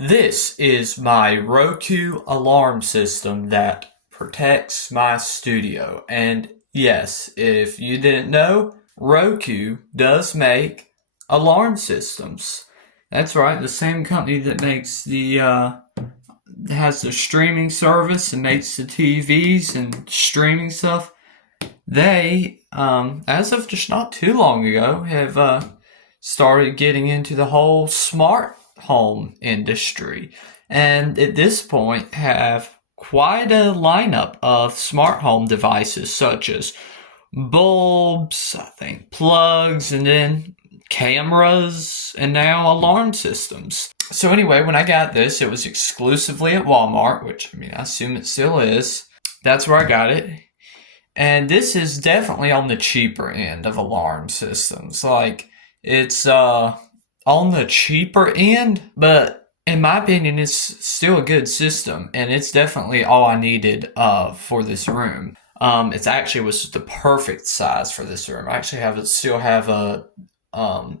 This is my Roku alarm system that protects my studio. And yes, if you didn't know, Roku does make alarm systems. That's right, the same company that makes has the streaming service and makes the TVs and streaming stuff. They, as of just not too long ago, have started getting into the whole smart home industry, and at this point have quite a lineup of smart home devices such as bulbs, I think plugs, and then cameras, and now alarm systems. So anyway, when I got this, it was exclusively at Walmart, which I assume it still is. That's where I got it. And this is definitely on the cheaper end of alarm systems. Like, it's on the cheaper end, but in my opinion, it's still a good system, and it's definitely all I needed for this room. It actually was the perfect size for this room. I actually still have an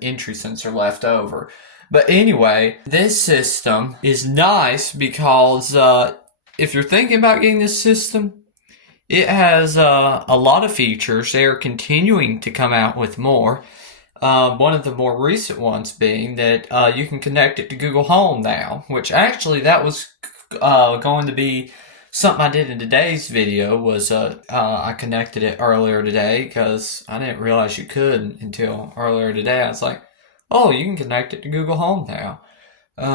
entry sensor left over. But anyway, this system is nice because if you're thinking about getting this system, it has a lot of features. They are continuing to come out with more. One of the more recent ones being that you can connect it to Google Home now, which actually that was going to be something I did in today's video. Was I connected it earlier today because I didn't realize you could until earlier today. I was like, oh, you can connect it to Google Home now.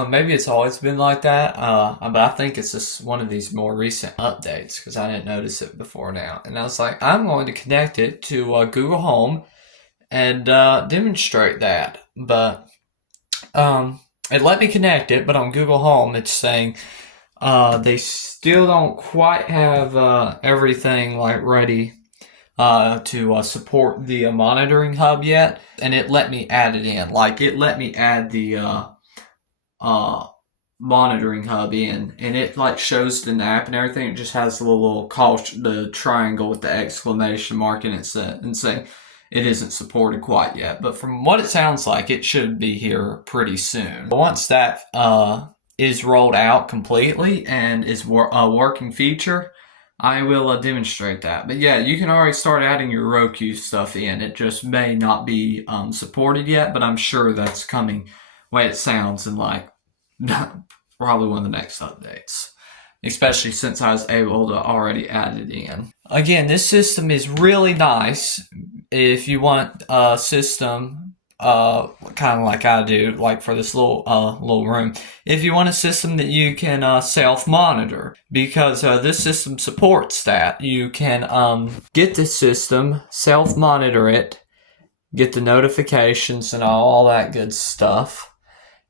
Maybe it's always been like that, but I think it's just one of these more recent updates because I didn't notice it before now. And I was like, I'm going to connect it to Google Home and demonstrate that. But it let me connect it, but on Google Home it's saying they still don't quite have everything like ready to support the monitoring hub yet. And it let me add it in. Like, it let me add the monitoring hub in, and it like shows the app and everything. It just has the little the triangle with the exclamation mark in it and saying it isn't supported quite yet. But from what it sounds like, it should be here pretty soon. But once that is rolled out completely and is a working feature, I will demonstrate that. But yeah, you can already start adding your Roku stuff in. It just may not be supported yet, but I'm sure that's coming. Way it sounds in like probably one of the next updates, especially since I was able to already add it in. Again, this system is really nice if you want a system kind of like I do, like for this little room. If you want a system that you can self-monitor, because this system supports that. You can get the system, self-monitor it, get the notifications and all that good stuff.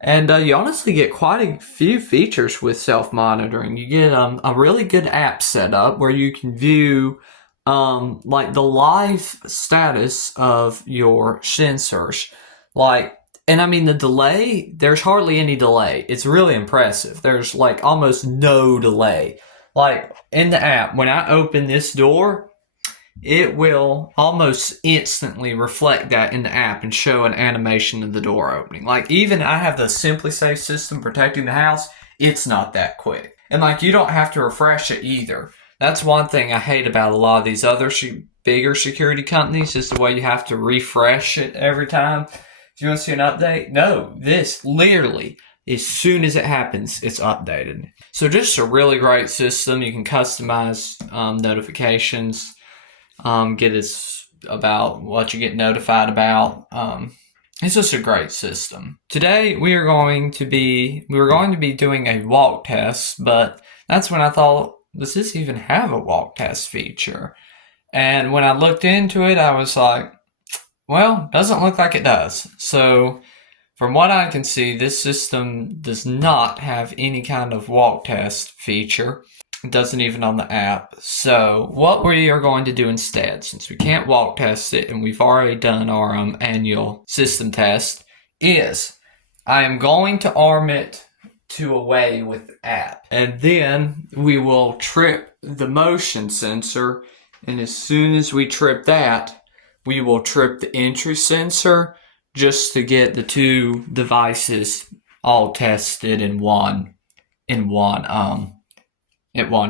And you honestly get quite a few features with self-monitoring. You get a really good app set up where you can view like the live status of your sensors. Like, and I mean the delay, there's hardly any delay. It's really impressive. There's like almost no delay. Like in the app, when I open this door, it will almost instantly reflect that in the app and show an animation of the door opening. Like, even I have the Simply Safe system protecting the house, it's not that quick. And like, you don't have to refresh it either. That's one thing I hate about a lot of these other bigger security companies, is the way you have to refresh it every time. If you want to see an update, no, this literally, as soon as it happens, it's updated. So just a really great system. You can customize notifications. Get us about what you get notified about. It's just a great system. Today we were going to be doing a walk test, but that's when I thought, does this even have a walk test feature? And when I looked into it, I was like, well, doesn't look like it does. So from what I can see, this system does not have any kind of walk test feature. It doesn't even on the app. So what we are going to do instead, since we can't walk test it and we've already done our annual system test, is I am going to arm it to away with the app. And then we will trip the motion sensor. And as soon as we trip that, we will trip the entry sensor just to get the two devices all tested at one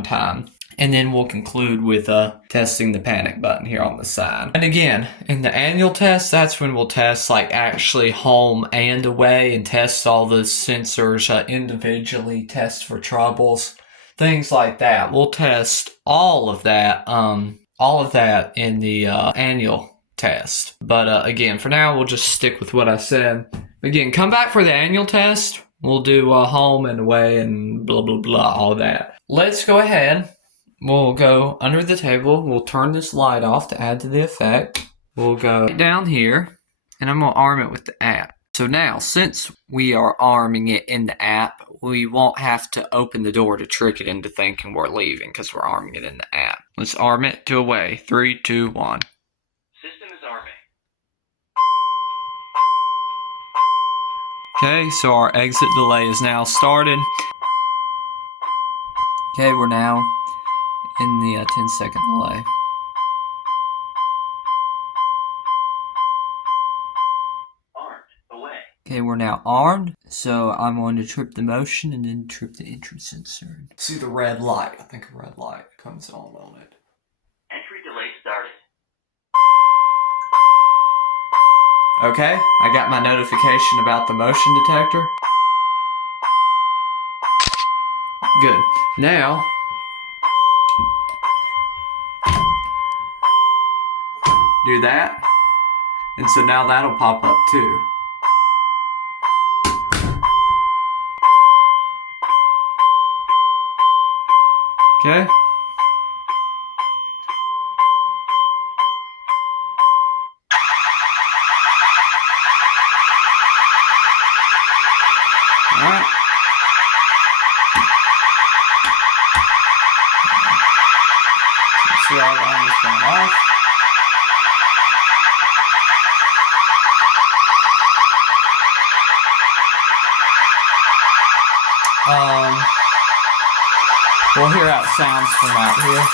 time. And then we'll conclude with testing the panic button here on the side. And again, in the annual test, that's when we'll test like actually home and away and test all the sensors individually, test for troubles, things like that. We'll test all of that in the annual test. But again, for now, we'll just stick with what I said. Again, come back for the annual test. We'll do home and away and blah, blah, blah, all that. Let's go ahead. We'll go under the table. We'll turn this light off to add to the effect. We'll go down here, and I'm going to arm it with the app. So now, since we are arming it in the app, we won't have to open the door to trick it into thinking we're leaving because we're arming it in the app. Let's arm it to away. 3, 2, 1. System is arming. Okay, so our exit delay is now started. Okay, we're now in the 10-second delay. Armed. Away. Okay, we're now armed, so I'm going to trip the motion and then trip the entry sensor. See the red light. I think a red light comes on it. Entry delay started. Okay, I got my notification about the motion detector. Good. Now, do that. And so now that'll pop up too. Okay. Alright. See our alarm is going off. We'll hear out sounds from out here.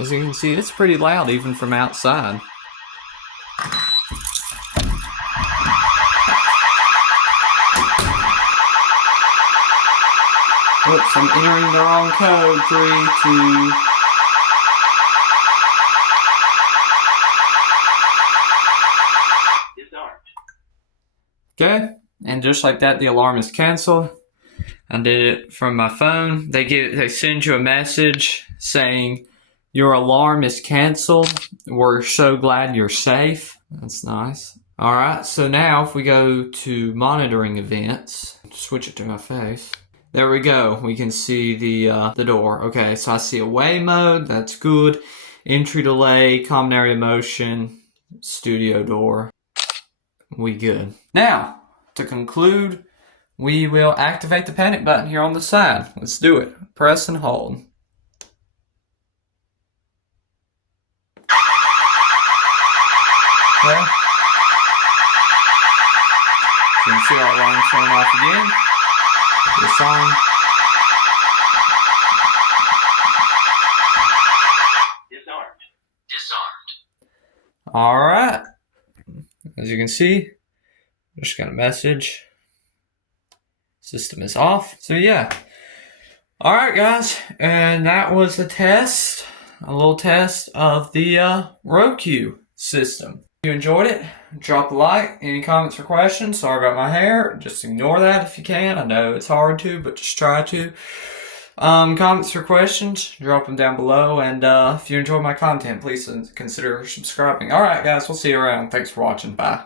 As you can see, it's pretty loud even from outside. Oops, I'm entering the wrong code. 3, 2... Okay, and just like that, the alarm is canceled. I did it from my phone. They send you a message saying your alarm is canceled. We're so glad you're safe. That's nice. All right, so now if we go to monitoring events, switch it to my face. There we go. We can see the door. Okay, so I see away mode. That's good. Entry delay, common area motion, studio door. We good. Now, to conclude, we will activate the panic button here on the side. Let's do it. Press and hold. Okay. You can see our alarm turning off again. Disarm. Disarmed. Disarmed. All right. As you can see, just got a message. System is off. So yeah. All right, guys, and that was a test, a little test of the Roku system. If you enjoyed it, drop a like. Any comments or questions? Sorry about my hair. Just ignore that if you can. I know it's hard to, but just try to. Comments or questions, drop them down below. And if you enjoy my content, please consider subscribing. All right, guys, we'll see you around. Thanks for watching. Bye.